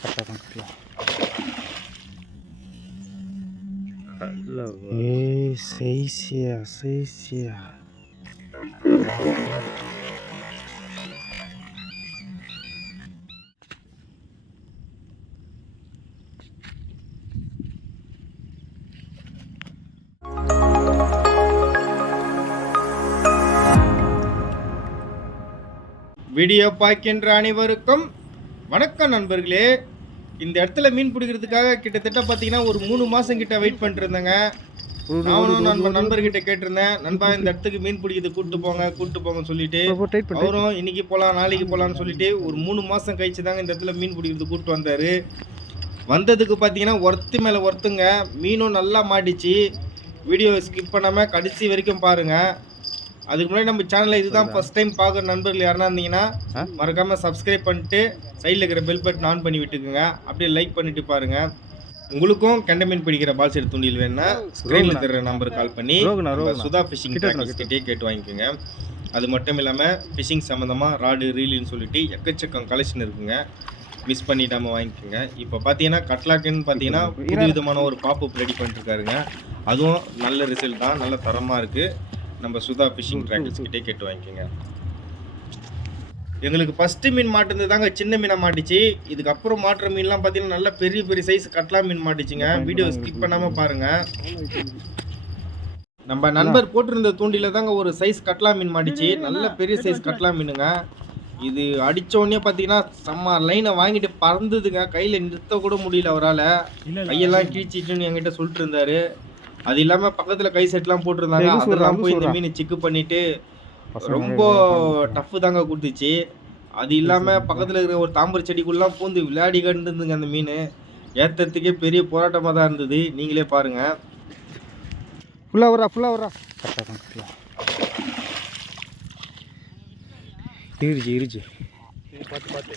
கரெக்டாக தான் ஏய் வீடியோ பார்க்கின்ற அனைவருக்கும் வணக்கம் நண்பர்களே. இந்த இடத்துல மீன் பிடிக்கிறதுக்காக கிட்டத்தட்ட பார்த்தீங்கன்னா ஒரு மூணு மாதம் கிட்ட வெயிட் பண்ணிட்டு இருந்தேங்க நானும் நம்ம நண்பர்கிட்ட கேட்டிருந்தேன். நண்பா இந்த இடத்துக்கு மீன் பிடிக்கிறது கூப்பிட்டு போங்க கூப்பிட்டு போங்கன்னு சொல்லிட்டு அவரும் இன்னைக்கு போகலாம் நாளைக்கு போகலான்னு சொல்லிட்டு ஒரு மூணு மாதம் கழிச்சு தாங்க இந்த இடத்துல மீன் பிடிக்கிறது கூப்பிட்டு வந்தார். வந்ததுக்கு பார்த்தீங்கன்னா ஒர்த்து மேலே ஒர்த்துங்க மீனும் நல்லா மாட்டிச்சு. வீடியோ ஸ்கிப் பண்ணாமல் கடைசி வரைக்கும் பாருங்கள் அதுக்கு முன்னாடி நம்ம சேனலில் இதுதான் ஃபர்ஸ்ட் டைம் பார்க்குற நண்பர்கள் யாருன்னா இருந்தீங்கன்னா? மறக்காமல் சப்ஸ்கிரைப் பண்ணிட்டு சைடில் இருக்கிற பெல் பட்டன் ஆன் பண்ணி விட்டுக்குங்க. அப்படியே லைக் பண்ணிட்டு பாருங்கள் உங்களுக்கும் கெண்டை மீன் பிடிக்கிற பால் செட் தூண்டில் வேணும்னா ஸ்க்ரீனில் இருக்கிற நம்பருக்கு கால் பண்ணி. சுதா ஃபிஷிங் கிட்ட கிட்டே வாங்கிக்கோங்க. அது மட்டும் இல்லாமல் ஃபிஷிங் சம்மந்தமாக ராடு ரீலின்னு சொல்லிட்டு எக்கச்சக்கம் கலெக்ஷன் இருக்குங்க. மிஸ் பண்ணிடாம வாங்கிக்கோங்க. இப்போ பார்த்தீங்கன்னா கட்லாக்குன்னு பார்த்தீங்கன்னா புது விதமான ஒரு பாப்பப் ரெடி பண்ணிருக்காருங்க அதுவும் நல்ல ரிசல்ட் தான். நல்ல தரமாக இருக்குது நம்ம சுதா ஃபிஷிங் ட்ராக்கர்ஸ் கிட்டே கேட்டு வாங்கிக்கோங்க. எங்களுக்கு ஃபஸ்ட்டு மீன் மாட்டுனது தாங்க சின்ன மீனாக மாட்டிச்சு. இதுக்கப்புறம் மாட்டுற மீன்லாம் பார்த்தீங்கன்னா நல்ல பெரிய பெரிய சைஸ் கட்லா மீன் மாட்டிச்சுங்க. வீடியோ ஸ்கிப் பண்ணாமல் பாருங்கள் நம்ம நண்பர் போட்டிருந்த தூண்டில தாங்க ஒரு சைஸ் கட்லா மீன் மாட்டிச்சு. நல்ல பெரிய சைஸ் கட்லா மீனுங்க. இது அடிச்ச உடனே பார்த்தீங்கன்னா செம்ம லைனை வாங்கிட்டு பறந்துதுங்க. கையில் நிறுத்த கூட முடியல அவரால். கையெல்லாம் கீழ்ச்சிட்டுன்னு என்கிட்ட சொல்லிட்டு இருந்தாரு. அது இல்லாமல் பக்கத்தில் கை செட்லாம் போட்டிருந்தாங்க. அதெல்லாம் போய் இந்த மீன் சிக்கு பண்ணிட்டு ரொம்ப டஃப் தாங்க கொடுத்துச்சு. அது இல்லாமல் பக்கத்தில் இருக்கிற ஒரு தாம்பர செடிக்குள்ளலாம் பூந்து விளையாடி கண்டுதுங்க அந்த மீன். ஏற்றுறதுக்கே பெரிய போராட்டமாக தான் இருந்தது. நீங்களே பாருங்கள் ஃபுல்லாக வரா ஃபுல்லாக வரா கரெக்டாக இருச்சு இருச்சு பார்த்து பார்த்து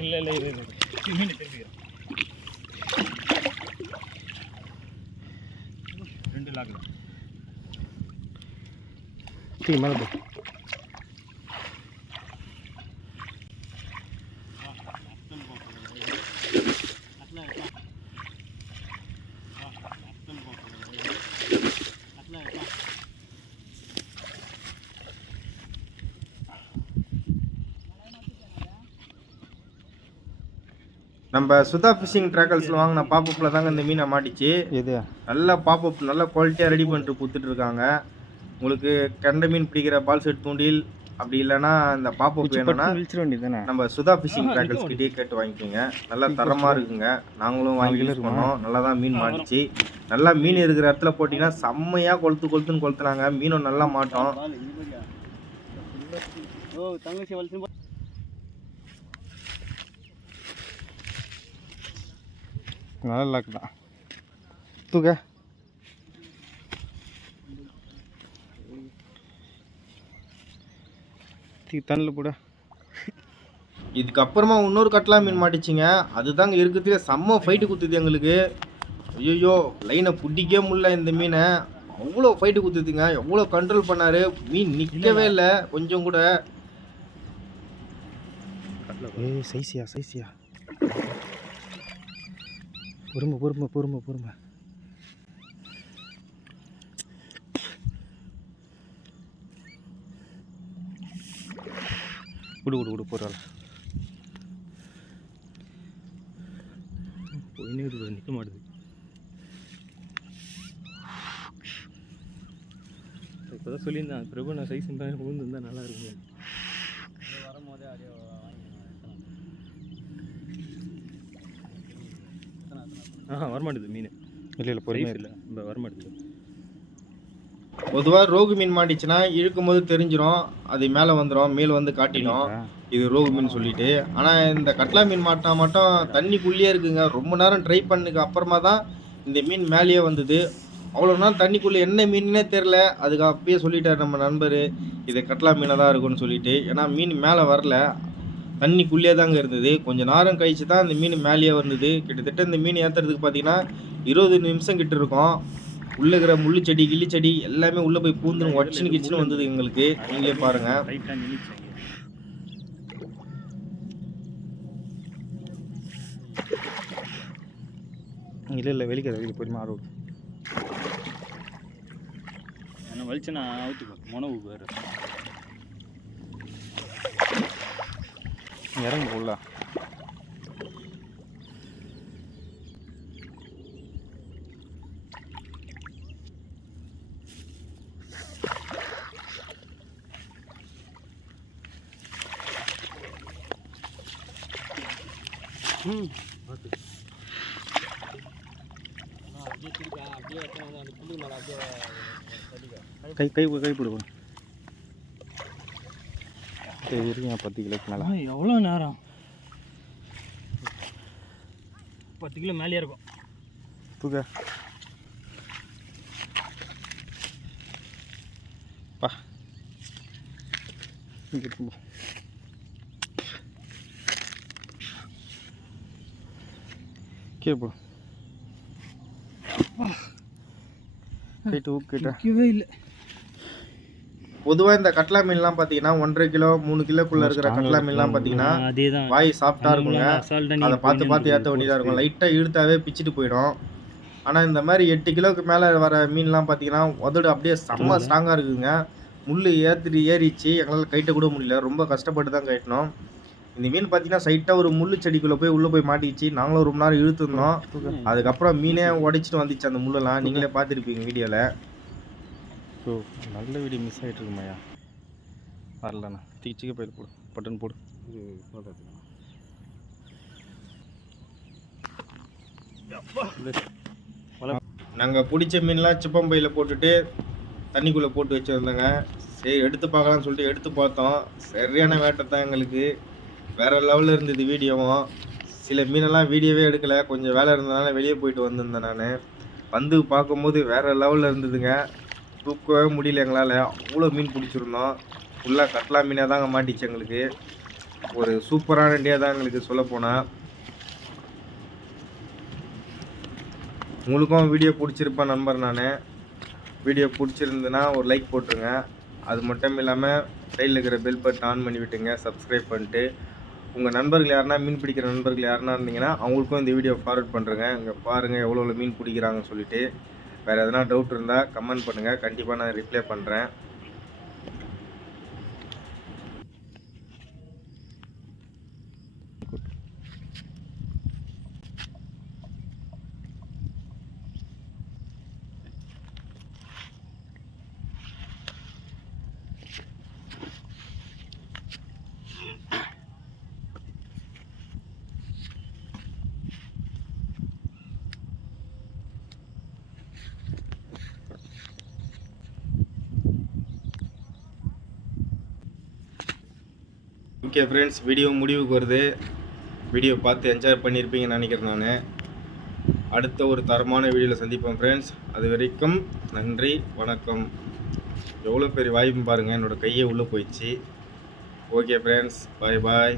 இல்லை இல்லை இது மீன் திருப்பிக்கிறேன் ரெண்டு லாக்கு டீ மேலே போ நம்ம சுதா ஃபிஷிங் ட்ராக்கல்ஸில் வாங்கின பாப்பப்பில் தாங்க இந்த மீனை மாட்டிச்சு. எது? நல்ல பாப்பப் நல்ல குவாலிட்டியாக ரெடி பண்ணிட்டு கொடுத்துட்டு இருக்காங்க. உங்களுக்கு கெண்டை மீன் பிடிக்கிற பால் செட் தூண்டில் அப்படி இல்லைன்னா இந்த பாப்பப் வேணும்னா நம்ம சுதா ஃபிஷிங் ட்ராக்கல்ஸ் கிட்டே கேட்டு வாங்கிக்கோங்க. நல்லா தரமாக இருக்குங்க. நாங்களும் வாங்கி யூஸ் பண்ணோம். நல்லா தான் மீன் மாட்டிச்சு. நல்லா மீன் இருக்கிற இடத்துல போட்டிங்கன்னா செம்மையாக கொளுத்து கொளுத்துன்னு கொளுத்துனாங்க. மீனும் நல்லா மாட்டோம். நல்ல லாக் தான். தூக்க. தீ தண்ணில் போட. இதுக்கப்புறமா இன்னொரு கட்லா மீன் மாட்டிச்சுங்க. அதுதாங்க இருக்கிறதுல செம்ம ஃபைட்டு குத்துது எங்களுக்கு. ஐயோ லைனை பிடிக்கவே முடியல இந்த மீனை. அவ்வளோ ஃபைட்டு குத்துதுங்க. எவ்வளோ கண்ட்ரோல் பண்ணாரு. மீன் நிற்கவே இல்லை. கொஞ்சம் கூட. ஏய் சைசியா சைசியா. பொறுமை பொறுமை பொறுமை பொறுமை. விடு விடு விடு போகிறாள் போயினே இருக்குது நிற்க மாட்டுது. இப்போ தான் சொல்லியிருந்தேன் பிரபு நான் சைஸ் இருந்தால் விழுந்துருந்தா நல்லா இருக்கும். ஆ வரமாட்டுது மீன். இல்லை இல்லை பொறுமை இல்லை இந்த வரமாட்டுது. பொதுவாக ரோகு மீன் மாட்டிச்சுன்னா இழுக்கும் போது தெரிஞ்சிடும் அது மேலே வந்துடும் மேலே வந்து காட்டிடும். இது ரோகு மீன் சொல்லிட்டு. ஆனால் இந்த கட்லா மீன் மாட்டினா மட்டும் தண்ணிக்குள்ளேயே இருக்குங்க. ரொம்ப நேரம் ட்ரை பண்ணுக்கு அப்புறமா தான் இந்த மீன் மேலேயே வந்தது. அவ்வளோ நேரம் தண்ணிக்குள்ளே என்ன மீன்னே தெரில அதுக்கு அப்பயே சொல்லிட்டார் நம்ம நண்பர். இது கட்லா மீனாக தான் இருக்கும்னு சொல்லிட்டு. ஏன்னா மீன் மேலே வரல. தண்ணிக்குள்ளேயே தாங்க இருந்தது. கொஞ்சம் நேரம் கழிச்சு தான் அந்த மீன் மேலேயே வந்தது. கிட்டத்தட்ட இந்த மீன் ஏற்றுறதுக்கு பார்த்தீங்கன்னா இருபது நிமிஷம் கிட்ட இருக்கும். உள்ளே இருக்கிற முள்ளு செடி கிள்ளி செடி எல்லாமே உள்ளே போய் பூந்துடும் ஒட்சன் கிச்சின்னு வந்தது எங்களுக்கு. நீங்களே பாருங்கள் இல்லை இல்லை வெளிக்கிற வெளியே போய் மாறும். வலிச்சுன்னா அவுத்துக்கோ மொனவு போயிடுறது இறங்க உள்ள. ம் கை கை கை பிடிக்கும் சரி இருக்குங்க பத்து கிலோக்கு மேலே. எவ்வளோ நேரம்? பத்து கிலோ மேலேயே இருக்கும். தூக்க. பா. இங்க இருக்கு போ. கீழே போ. கைட்டு ஊக்கிட்ட நிற்கவே இல்லை. பொதுவாக இந்த கட்லா மீன்லாம் பார்த்தீங்கன்னா ஒன்றரை கிலோ மூணு கிலோக்குள்ள இருக்கிற கட்லா மீன்லாம் பார்த்தீங்கன்னா வாய் சாஃப்டா இருக்குங்க. அதை பார்த்து பார்த்து ஏற்ற வேண்டியதாக இருக்கும். லைட்டாக இழுத்தாவே பிச்சுட்டு போயிடும். ஆனால் இந்த மாதிரி எட்டு கிலோவுக்கு மேலே வர மீன்லாம் பார்த்தீங்கன்னா உதடு அப்படியே செம்ம ஸ்ட்ராங்காக இருக்குங்க. முள் ஏற்றிட்டு ஏறிச்சு எங்களால் கைட்ட கூட முடியல. ரொம்ப கஷ்டப்பட்டு தான் கைட்டணும் இந்த மீன் பார்த்தீங்கன்னா சைட்டாக ஒரு முள்ளு செடிக்குள்ளே போய் உள்ளே போய் மாட்டிக்கிச்சு. நாங்களும் ரொம்ப நேரம் இழுத்துருந்தோம். அதுக்கப்புறம் மீனே உடைச்சிட்டு வந்துச்சு அந்த முள்ளெல்லாம் நீங்களே பார்த்துருப்பீங்க வீடியோவில் ஸோ நல்ல வீடியோ மிஸ் ஆகிட்டு இருக்குமாயா வரலண்ணா தீச்சிக்க போயிட்டு போடு. பட்டன் போடு. நாங்கள் பிடிச்ச மீன்லாம் சிப்பம்பையில் போட்டுட்டு தண்ணிக்குள்ளே போட்டு வச்சுருந்தோங்க. சரி எடுத்து பார்க்கலாம்னு சொல்லிட்டு எடுத்து பார்த்தோம். சரியான வேட்டை தான் எங்களுக்கு. வேறு லெவலில் இருந்தது வீடியோவும். சில மீனெல்லாம் வீடியோவே எடுக்கலை. கொஞ்சம் வேலை இருந்ததுனால வெளியே போயிட்டு வந்திருந்தேன் நான். வந்து பார்க்கும்போது வேறு லெவலில் இருந்ததுங்க. தூக்கவே முடியல எங்களால். அவ்வளோ மீன் பிடிச்சிருந்தோம். ஃபுல்லாக கட்லா மீனாக தாங்க மாட்டிச்சு எங்களுக்கு. ஒரு சூப்பரான டே தான் எங்களுக்கு சொல்லப்போனால் உங்களுக்கும் வீடியோ பிடிச்சிருப்பேன் நம்பர் நான். வீடியோ பிடிச்சிருந்துன்னா ஒரு லைக் போட்டுருங்க. அது மட்டும் இல்லாமல் சைடில் இருக்கிற பெல் பட்டன் ஆன் பண்ணி விட்டுங்க. சப்ஸ்கிரைப் பண்ணிட்டு. உங்கள் நண்பர்கள் யாருன்னா மீன் பிடிக்கிற நண்பர்கள் யாருன்னா இருந்தீங்கன்னா அவங்களுக்கும் இந்த வீடியோ ஃபார்வர்ட் பண்ணுறேங்க இங்கே பாருங்கள் எவ்வளோ எவ்வளோ மீன் பிடிக்கிறாங்கன்னு சொல்லிட்டு. வேறு எதனா டவுட் இருந்தால் கமெண்ட் பண்ணுங்கள் கண்டிப்பாக நான் ரிப்ளை பண்ணுறேன் ஓகே ஃப்ரெண்ட்ஸ் வீடியோ முடிவுக்கு வருது. வீடியோ பார்த்து என்ஜாய் பண்ணியிருப்பீங்கன்னு நினைக்கிறேன் நான். அடுத்த ஒரு தரமான வீடியோவில் சந்திப்பேன் ஃப்ரெண்ட்ஸ் அது வரைக்கும் நன்றி வணக்கம். எவ்வளோ பெரிய வாய்ப்பு பாருங்கள் என்னோடய கையை உள்ளே போயிடுச்சு. ஓகே ஃப்ரெண்ட்ஸ் பாய் பாய்